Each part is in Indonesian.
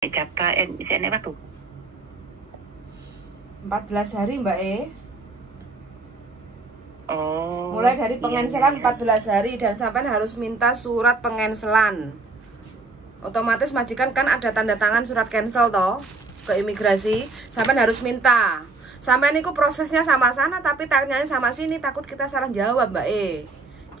jatah ini apa tuh? 14 hari Mbak Oh. Mulai dari pengenselan iya. 14 hari dan sampai harus minta surat pengenselan. Otomatis majikan kan ada tanda tangan surat cancel toh ke imigrasi, sampai harus minta. Sampai niku prosesnya sama sana tapi tanyanya sama sini, takut kita salah jawab Mbak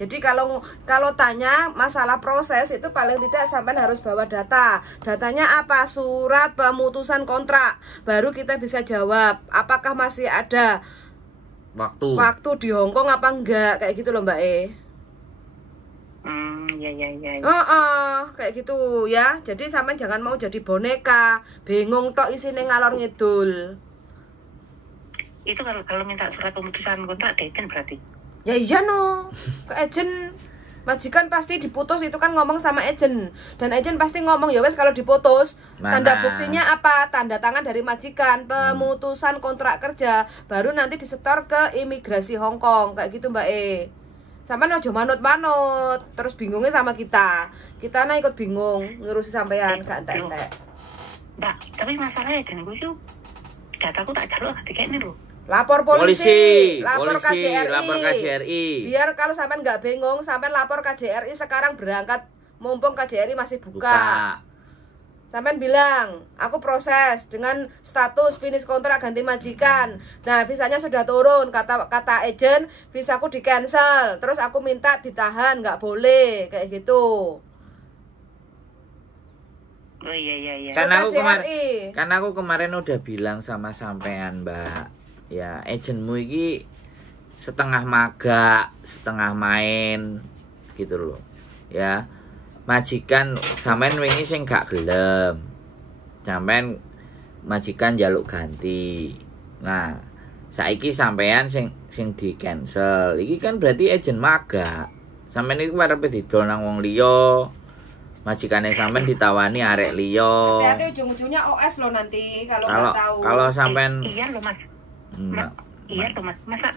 Jadi kalau tanya masalah proses itu paling tidak sampai harus bawa data. Datanya apa? Surat pemutusan kontrak. Baru kita bisa jawab apakah masih ada waktu di Hongkong apa enggak, kayak gitu loh Mbak Iya. Kayak gitu ya. Jadi sampai jangan mau jadi boneka, bingung tok isine ngalor ngidul. Itu kalau minta surat pemutusan kontrak agent berarti. Ya iya no, ke agent. Majikan pasti diputus itu kan ngomong sama agent. Dan agent pasti ngomong ya wes kalau diputus, tanda buktinya apa? Tanda tangan dari majikan, pemutusan kontrak kerja, baru nanti disetor ke imigrasi Hongkong, kayak gitu Mbak Sampai nojo manut-manut, terus bingungnya sama kita. Kita ikut bingung ngurusi sampean gak entek-entek. Mbak, tapi masalahnya agent gue tuh dataku tak jalur kayak ini loh. Lapor polisi, lapor lapor KJRI. Biar kalau sampean nggak bingung, sampean lapor KJRI sekarang berangkat, mumpung KJRI masih buka. Sampean bilang, aku proses dengan status finish kontrak ganti majikan. Nah, visanya sudah turun, kata agent, visaku di cancel. Terus aku minta ditahan, nggak boleh, kayak gitu. Oh iya. Karena aku kemarin udah bilang sama sampean Mbak. Ya, agentmu ini setengah maga, setengah main gitu loh. Ya. Majikan sampean wingi sing gak gelem. Sampean majikan njaluk ganti. Nah, saiki sampean sing di cancel. Iki kan berarti agent maga. Sampean iki arepe didol nang wong liya. Majikane sampean ditawani arek liya. Tapi ujung-ujungnya OS loh nanti kalau nggak tahu. Kalau sampean iya loh Mas. Iya loh Mas, masa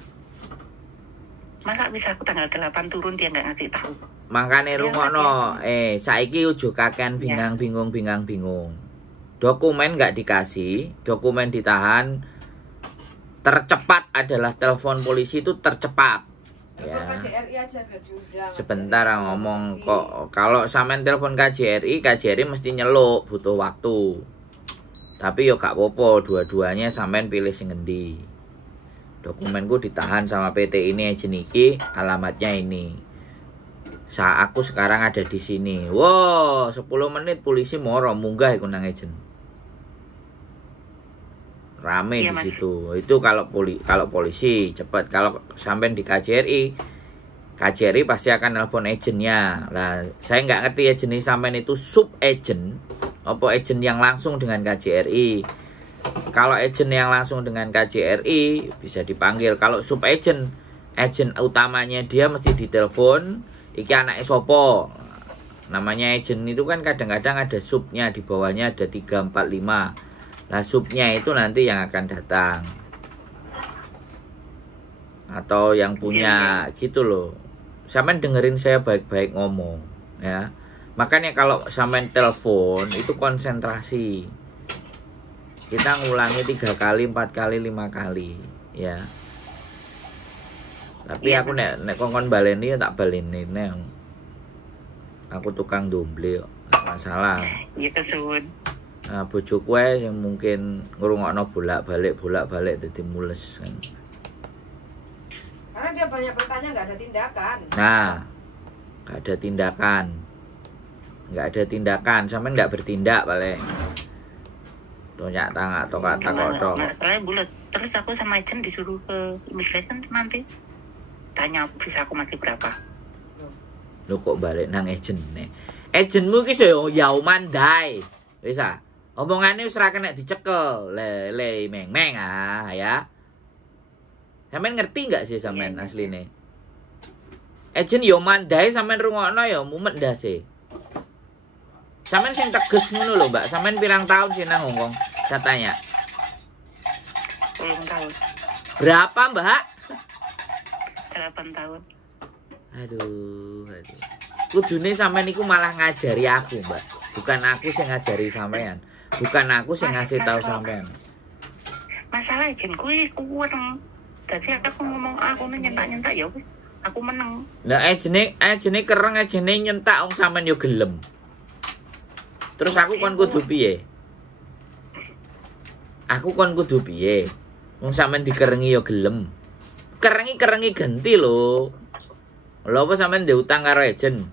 bisa aku tanggal 8 turun dia nggak ngasih tahu. Makane rungokno, saiki ujuk kakean bingung. Dokumen nggak dikasih, dokumen ditahan. Tercepat adalah telepon polisi itu tercepat. Ya. Sebentar ngomong kok. Kalau sampean telepon KJRI mesti nyeluk, butuh waktu. Tapi yo gak apa-apa, dua-duanya sampean pilih sing ngendi. Dokumenku ditahan sama PT ini, agent iki, alamatnya ini. Aku sekarang ada di sini. Wow, 10 menit polisi moro munggah iku nang agent. Rame di situ. Itu kalau polisi cepat. Kalau sampean di KJRI pasti akan nelpon agentnya. Lah, saya nggak ngerti agent ini sampean itu sub agent. Apa agent yang langsung dengan KJRI. Kalau agent yang langsung dengan KJRI bisa dipanggil. Kalau sub agent utamanya dia mesti ditelepon. Iki anake sopo. Namanya agent itu kan kadang-kadang ada subnya, di bawahnya ada 3, 4, 5. Nah subnya itu nanti yang akan datang. Atau yang punya gitu loh. Sampean dengerin saya baik-baik ngomong ya. Makanya kalau sampean telepon itu konsentrasi. Kita ngulangi 3 kali, 4 kali, 5 kali ya. Tapi aku nek kongkon baleni tak baleni neng. Aku tukang domble kok, gak masalah. Iya kesuwun. Nah, bojoku ae yang mungkin ngrungokno bolak-balik dadi mules kan. Karena dia banyak bertanya nggak ada tindakan. Nah, nggak ada tindakan, sampean nggak bertindak paling. Tonyak tangak atau kata kotor. Masalahnya bulat. Terus aku sama agent disuruh ke immigration nanti. Tanya visa aku masih berapa. Lu kok balik nang agent nih? Agentmu ki yo mandai. Wis ah. Omongane wis ora kena dicekel. Le meng ya. Sampeyan ngerti enggak sih sampean asline? Agent yo mandai sampean rungokno ya mumet ndase. Sampeyan sing teges ngono lho, Mbak. Sampeyan pirang tahun sih nang Hongkong? Saya tanya. 10 tahun. Berapa, Mbak? 8 tahun. Aduh. Kudune sampean iku malah ngajari aku, Mbak. Bukan aku sing ngajari sampean. Bukan aku sing ngasih tahu sampean. Masalah izin kuwi kurang. Jadi aku ngomong aku nyentak-nyentak ya wis aku menang. Lah ejene kereng ejene nyentak wong sampean yo gelem. Terus aku kon kudu piye? Aku kon kudu piye? Wong sampean dikerengi yo gelem. Kerengi ganti lho. Lha apa sampean ndek utang karo ejen?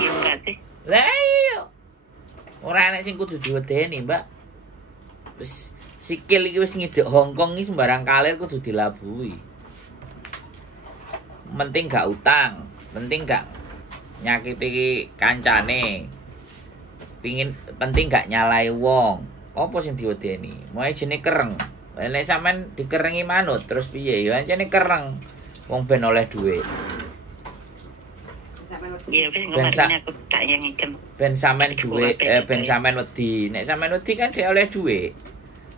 Ya enggak sih. Lah iya. Ora enek sing kudu diwedeni, Mbak. Wis sikil iki wis ngidek Hongkong iki sembarang kalir kudu dilabuhi. Penting gak utang, penting gak nyakiti kancane. Penting gak nyalai wong. Apa sing diwedeni? Moe jene kereng. Nek sampean dikerengi manut terus piye? Ya ancene kereng. Wong ben oleh dhuwit. Iya wis ngomongin aku tak yang ikem. Ben sampean dhuwit, ben sampean wedi. Nek sampean wedi kan dhek oleh dhuwit.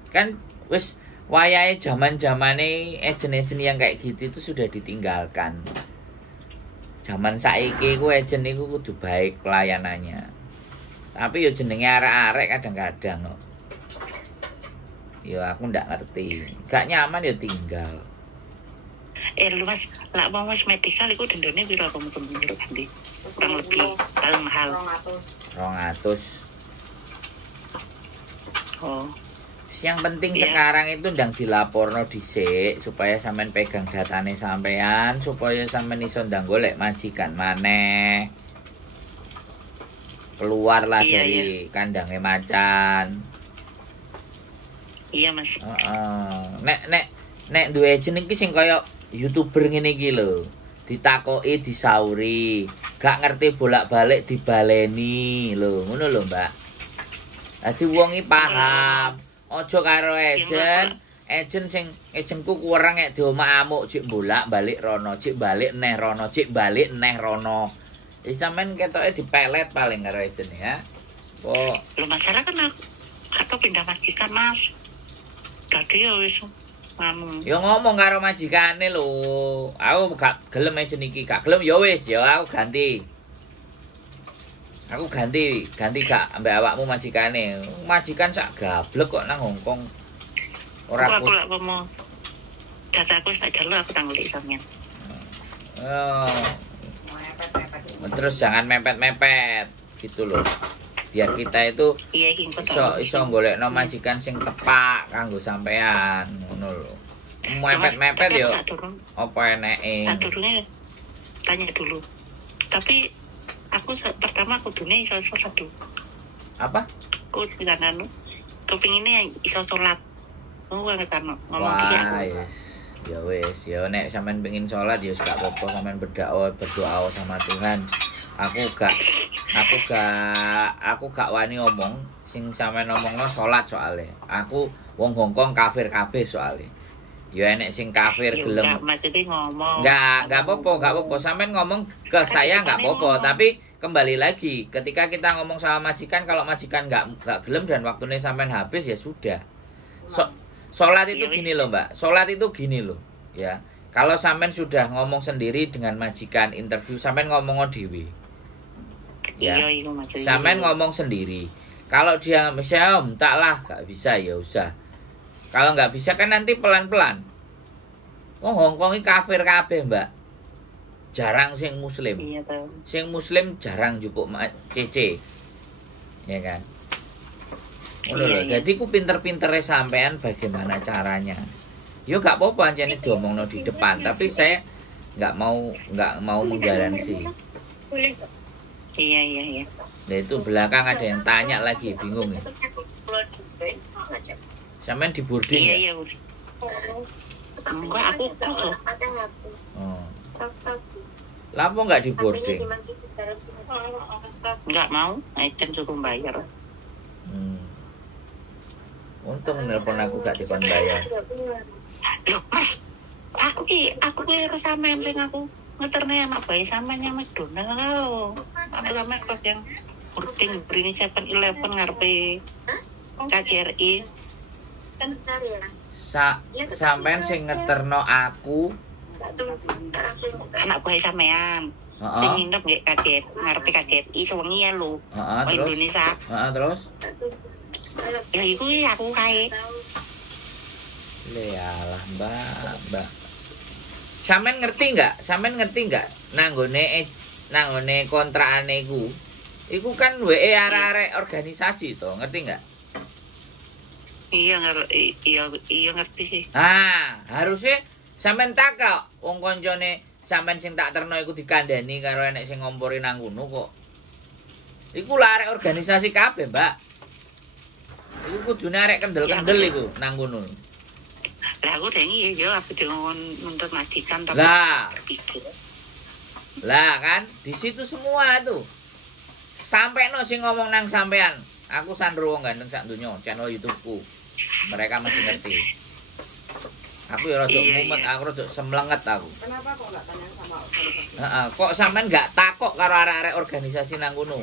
Kan wis wayahe zaman-zamane ejen-ejen yang kayak gitu itu sudah ditinggalkan. Zaman saiki ku ejen niku kudu baik pelayanannya. Tapi yo jenenge arek-arek kadang-kadang kok. Yo aku ndak ngerti. Gak nyaman yo tinggal. Lu Mas, lak mau wis medical iku dendone piro apa mungkin menurut Andi? Kurang lebih paling mahal 200. Oh. Yang penting sekarang itu ndang dilaporno dhisik supaya sampean pegang datane sampean, supaya sampean iso ndang golek majikan maneh. Keluarlah dari kandangnya macan. Iya Mas. Nek duwe jeneng iki sing kaya YouTuber ngene iki lho. Ditakoki disauri, gak ngerti bolak-balik dibaleni lho, ngono lho, Mbak. Dadi wong iki paham. Aja karo ejen sing ejenku kurang nek diomak amuk cik bolak-balik rono, cik balik neh rono, cik balik neh rono. Wis sampean ketoke dipelet paling karo ejen ya. Kok lu masalah kan aku pindah majikan Mas. Tadi ya wis yo ngomong karo majikane lho. Aku gak gelem ejen iki, gak gelem ya wis, ya aku ganti. Aku ganti gak ambek awakmu majikane. Majikan sak gablek kok nang Hongkong. Ora aku lak mau dataku sak jalur aku tangguli sampean. Terus jangan mepet-mepet gitu loh. Biar kita itu iso golekno majikan sing tepak kanggo sampean ngono lho. Mepet-mepet yo apa eneke? Tanya dulu. Tapi aku pertama kudune iso salat dulu. Apa? Aku bilang kepinginnya iso salat. Ngomong ya wis, ya nek sampean pengin salat ya gak apa-apa, sampean berdoa sama Tuhan. Aku gak wani ngomong sing sampean ngomongno salat soalnya. Aku wong Hongkong kafir kabeh soalnya. Ya enek sing kafir gelem. Enggak apa-apa. Sampean ngomong ke saya enggak apa-apa, tapi kembali lagi ketika kita ngomong sama majikan, kalau majikan enggak gelem dan waktunya sampean habis ya sudah. Salat itu gini loh, Mbak. Salat itu gini loh, ya. Kalau sampean sudah ngomong sendiri dengan majikan interview, sampean ngomong dhewe. Ya. Sampean ngomong sendiri. Kalau dia misalnya entahlah enggak bisa ya usah. Kalau nggak bisa kan nanti pelan-pelan. Oh Hongkong ini kafir kabeh, Mbak. Jarang sing muslim. Iya tahu. Sing muslim jarang jupuk cece. Ya kan? Jadi ku pinter-pintere sampean bagaimana caranya. Yo gak apa-apa anjane diomongno di depan, tapi saya nggak mau menggaransi. Iya. Nah itu belakang ada yang tanya lagi, bingung ya. Sampean di boarding ya? Iya. Enggak, aku kok. Oh. Lah apa enggak di boarding? Enggak mau, ejen cukup bayar. Untung nelpon aku gak dikon bayar. Loh, Mas. Aku harus sampean sing aku ngeterne anak bayi sampean yang McDonald lho. Anak sampean kos yang boarding brini 7-Eleven ngarepe KJRI. Sampean sing ngeterno aku anak bayi sampean Sing nginep nggih KJRI, ngarepe KJRI sewengi ya lho. Terus Indonesia. Terus Ya iku aku kae. Yalah, Mbak. Sampean ngerti enggak nanggone kontrakane iku kan WE arek-arek organisasi to, ngerti enggak? Iya ngerti sih. Harusnya sampean takok wong koncone sampean sing tak terno iku dikandani karo enek sing ngompori nang kono kok. Iku arek organisasi kabeh, Mbak. Iku kudune arek kendel-kendel iku nang kono. Lah aku dengi ya aku dengan nuntut majikan tapi Lah kan di situ semua tuh. Sampai no sing ngomong nang sampean. Aku sandro wong gandeng sak donya channel YouTube-ku. Mereka masih ngerti. Aku ya rada mumet, aku rada semlenget aku. Kenapa kok enggak tanya sama organisasi? Kok sampean enggak takok karo arek-arek organisasi nang kono?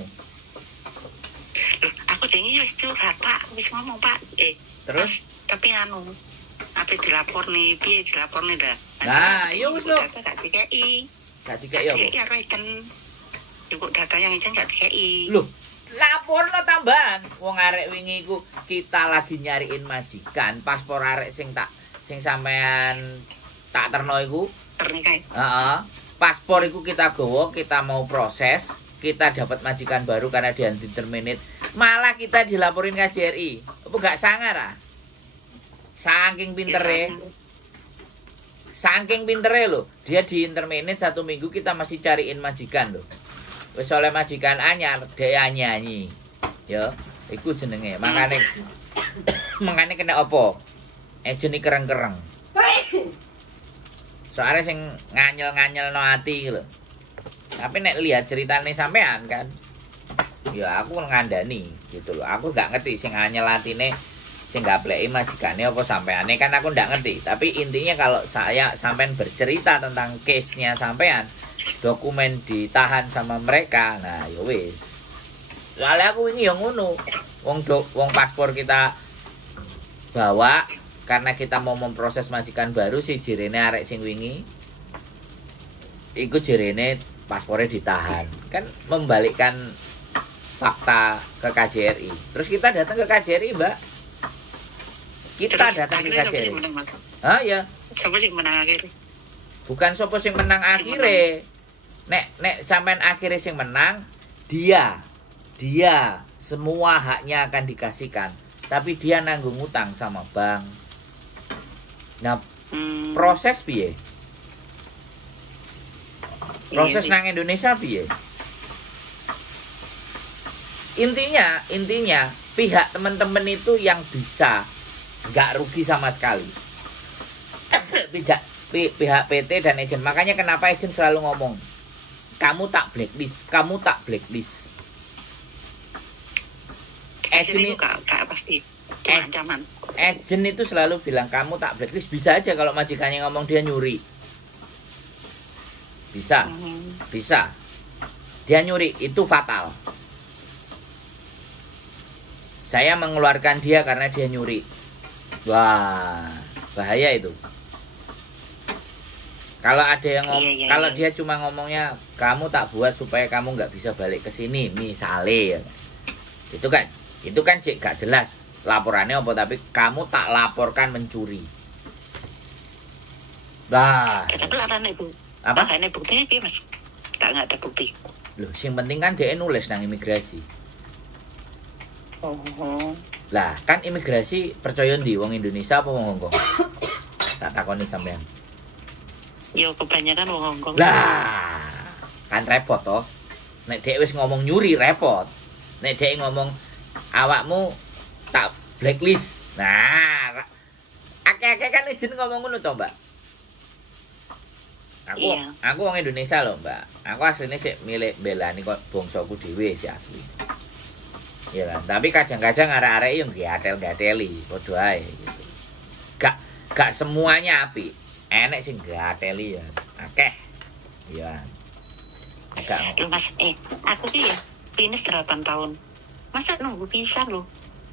Aku dengi wis curhat Pak, wis ngomong Pak. Terus tapi apa dilapor nih, piye dilapor nih dah. Nah, iya wis lho. Gak dikei. Gak dikei apa? Iya, kan. Cukup data yang itu gak dikei. Loh, laporno tambahan. Wong arek wingi iku kita lagi nyariin majikan, paspor arek sing sampean tak terno iku. Ternikai. Paspor iku kita gowo, kita mau proses, kita dapat majikan baru karena dia terminate. Malah kita dilaporin KJRI. Apa gak sangar ah? Saking pintere. Saking pintere lho. Dia di interminate 1 minggu kita masih cariin majikan lho. Wis oleh majikan anyar, dia nyanyi. Ya, iku jenenge. Makane kena apa? Ejeni kereng-kereng. Soalnya sing nganyel-nganyel no ati lho. Tapi nek lihat ceritane sampean kan, ya aku ngandani gitu loh. Aku gak ngerti sing nganyel atine sing gapleki majikane apa sampeane kan aku ndak ngerti. Tapi intinya kalau saya sampean bercerita tentang case-nya sampean, dokumen ditahan sama mereka. Nah, ya wis. Soalnya aku ini yang ngono. Wong paspor kita bawa karena kita mau memproses majikan baru si jirene arek sing wingi. Iku jirene paspornya ditahan. Kan membalikkan fakta ke KJRI. Terus kita datang ke KJRI, Mbak. Kita datang ke KJRI. Ya. Siapa sing menang akhir? Bukan sopo sing menang akhire. Nek sampean akhire sing menang, dia semua haknya akan dikasihkan. Tapi dia nanggung utang sama bank. Nah, proses piye? Proses nang Indonesia piye? Intinya pihak teman-teman itu yang bisa nggak rugi sama sekali. Pihak PT dan agen. Makanya kenapa agen selalu ngomong, kamu tak blacklist. Agen itu gak pasti ancaman. Agen itu selalu bilang kamu tak blacklist. Bisa aja kalau majikannya ngomong dia nyuri. Bisa. Dia nyuri, itu fatal. Saya mengeluarkan dia karena dia nyuri. Wah, bahaya itu. Kalau ada yang kalau dia cuma ngomongnya kamu tak buat supaya kamu nggak bisa balik ke sini, misalnya, itu kan gak jelas laporannya apa, tapi kamu tak laporkan mencuri. Nah, tapi larane Bu. Apa? Larane buktinya piye, Mas? Nggak ada bukti. Loh, yang penting kan dia nulis nang imigrasi. Lah, kan imigrasi percaya ndi wong Indonesia apa wong Hongkong? Tak takoni sampean. Ya kebanyakan wong Hongkong. Lah, kan repot toh. Nek dhek wis ngomong nyuri repot. Nek dhek ngomong awakmu tak blacklist. Nah, akeh-akeh kan izin ngomong ngono to, Mbak. Aku wong Indonesia loh, Mbak. Aku aslinya sik milik belani kok bangsaku dhewe sih asli. Ya kan, tapi kadang-kadang arek-arek yang gatel-gateli, padha ae gitu. Gak semuanya apik. Enek sing gateli ya. Akeh. Ya. Gak. Mas, aku sih ya finish 8 tahun. Masa nunggu visa loh.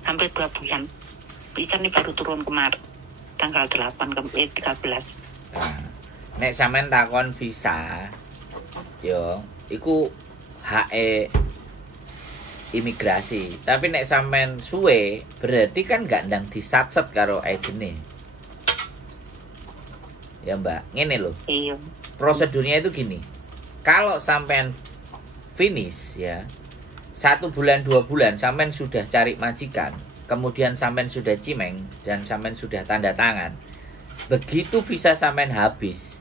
Hampir 2 bulan. Visa nih baru turun kemarin. Tanggal 8 ke 13. Nah, nek sampean takon visa, Yo, iku HE imigrasi. Tapi nek sampean suwe, berarti kan gak ndang disatset karo agene. Ya, Mbak. Ngene lho. Iya. Prosedurnya itu gini. Kalau sampean finish ya, 1 bulan 2 bulan sampean sudah cari majikan, kemudian sampean sudah cimeng dan sampean sudah tanda tangan. Begitu visa sampean habis,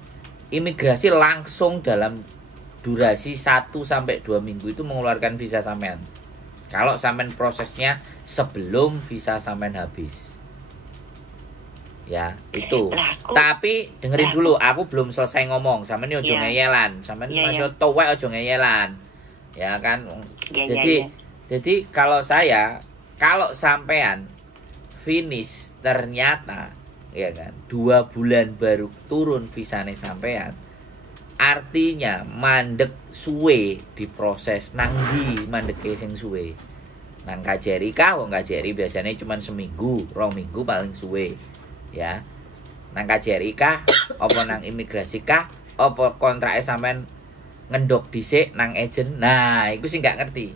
imigrasi langsung dalam durasi 1 sampai 2 minggu itu mengeluarkan visa sampean. Kalau sampean prosesnya sebelum visa sampean habis. Ya, itu. Tapi dengerin dulu, aku belum selesai ngomong. Sampean ojo ngeyelan, sampean masih tuwek ojo ngeyelan. Ya kan? Jadi kalau sampean finish ternyata ya kan 2 bulan baru turun visane sampean, artinya mandek suwe diproses nang ndi mandeke sing suwe nang KJRI kah. Wong KJRI biasanya cuma seminggu 2 minggu paling suwe ya. Nang KJRI kah apa nang imigrasi kah apa kontraknya sampean ngendok dhisik nang agent. Nah iku sih nggak ngerti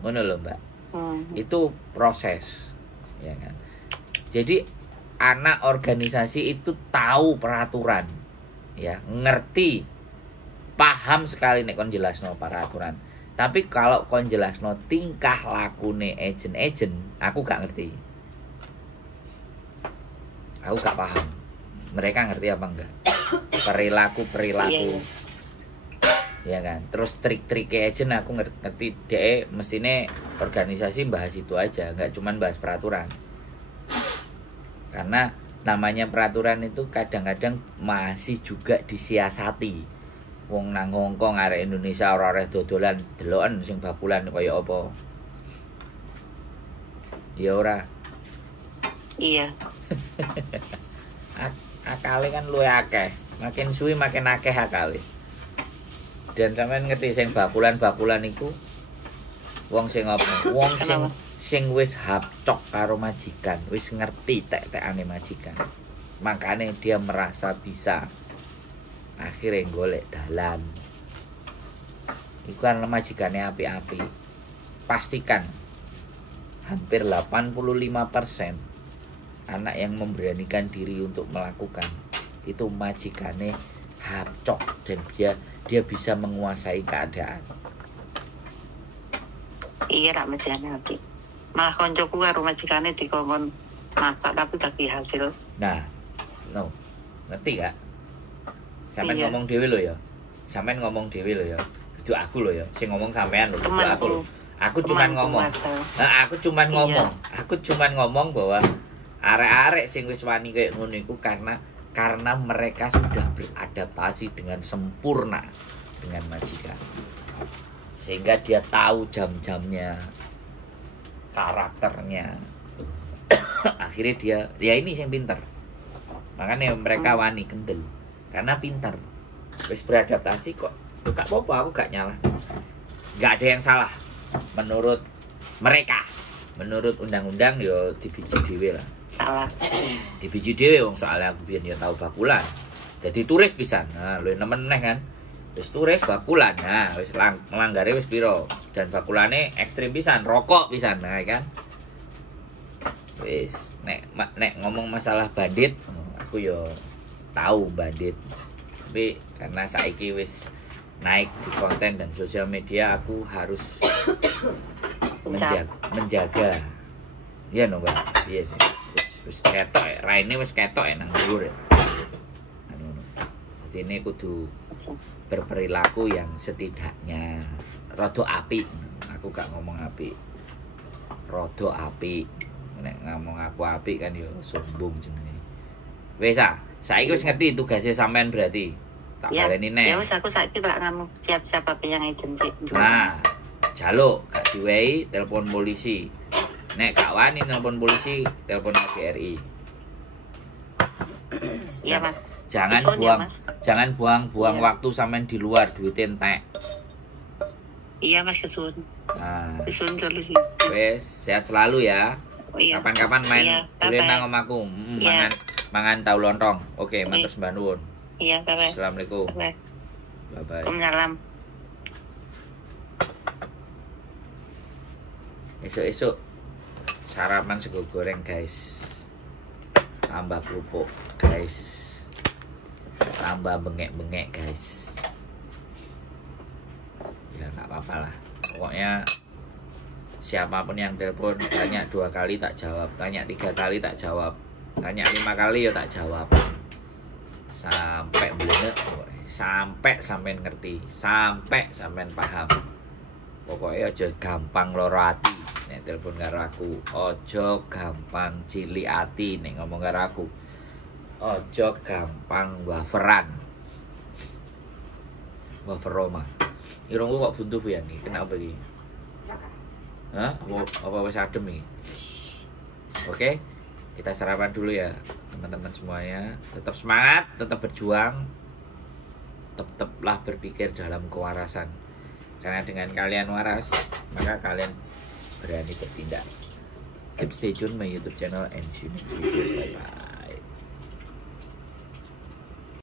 ngono lho Mbak. Itu proses ya kan. Jadi anak organisasi itu tahu peraturan ya, ngerti, paham sekali nek kon jelasno peraturan. Tapi kalau kon jelasno tingkah lakune agent-agent, aku gak ngerti. Aku gak paham. Mereka ngerti apa enggak? Perilaku. Ya kan. Terus trik-trik agent aku ngerti. Dia mestine organisasi bahas itu aja, nggak cuman bahas peraturan. Karena namanya peraturan itu kadang-kadang masih juga disiasati. Wong nang Hongkong arek Indonesia ora oleh dodolan deloken sing bakulan kaya apa. Ya ora. Iya. Akale kan luwih akeh. Makin suwi makin akeh akale. Dan sampean ngerti sing bakulan-bakulan iku wong sing apa? Wong sing wis hapcok karo majikan, wis ngerti tek-tekane majikan. Makanya dia merasa bisa. Akhirnya golek dalan. Iku kan majikane api-api. Pastikan hampir 85% anak yang memberanikan diri untuk melakukan itu majikane hapcok dan dia bisa menguasai keadaan. Iya rak majikane api. Malah koncoku karo majikane dikongkon masak tapi bagi hasil. Nah, ngerti gak? Sampeyan ngomong dhewe lho ya. Sampeyan ngomong dhewe lho ya. Itu aku lho ya. Sing ngomong sampean lho, aku lho. Aku cuman ngomong. Nah, aku cuman ngomong. Aku cuman ngomong bahwa arek-arek sing wis wani kayak ngono iku karena mereka sudah beradaptasi dengan sempurna dengan majikan. Sehingga dia tahu jam-jamnya, karakternya. Akhirnya dia ya ini yang pintar. Makanya mereka wani kendel karena pintar. Wis beradaptasi kok. Gak apa-apa, aku gak nyalah. Gak ada yang salah menurut mereka. Menurut undang-undang yo dibiji dhewe lah. Salah. Dibiji dhewe wong soalnya aku biyen ya tau bakulan. Jadi turis pisan. Nah, luwih nemen neh kan. Wis turis bakulan. Nah, wis melanggare wis piro. Dan bakulane ekstrim pisan, rokok pisan, nah kan. Wis nek ngomong masalah bandit, aku yo tahu bandit. Tapi karena saiki wis naik di konten dan sosial media, aku harus menjaga. Iya no, Mbak. Iya sih. Wis ketok, raine wis ketok nang dhuwur. Jadi ini kudu berperilaku yang setidaknya rodo api. Aku gak ngomong api. Rodo api. Nek ngomong aku api kan yo sombong jenenge. Wis saiki wis ngerti tugasnya sampean berarti. Tak baleni nek. Ya wis aku saiki tak nganu siap-siap apa yang agensi. Nah, jaluk gak diwehi telepon polisi. Nek gak wani telepon polisi, telepon KJRI. Iya, Mas. Jangan buang waktu sampean di luar, duit entek. Iya, Mas, kesun. Nah, Kesun solusi. wes sehat selalu ya. Oh, iya. Kapan-kapan main dure nang omahku. Iya. Mangan tahu lontong. Oke, matur sembah nuwun. Iya, bye-bye. Assalamualaikum. Bye. Bye bye. Waalaikumsalam. Esok-esok sarapan sego goreng guys, tambah kerupuk guys, tambah bengek-bengek guys. Ya nggak apa-apa lah, pokoknya siapapun yang telepon, tanya 2 kali tak jawab, tanya 3 kali tak jawab, tanya 5 kali ya tak jawab, sampai bener, sampai sampean ngerti, sampai sampean paham. Pokoknya aja gampang loro ati nek telepon karo aku, ojo gampang cilik ati nek ngomong karo aku, ojo gampang waferan, wafer Roma. Irungku kok buntu ya nih, kenapa iki? Hah? Apa wis adem iki? Oke, kita sarapan dulu ya teman-teman semuanya. Tetap semangat, tetap berjuang, tetaplah berpikir dalam kewarasan. Karena dengan kalian waras, maka kalian berani bertindak. Keep stay tune my YouTube channel and see you next video. Bye bye.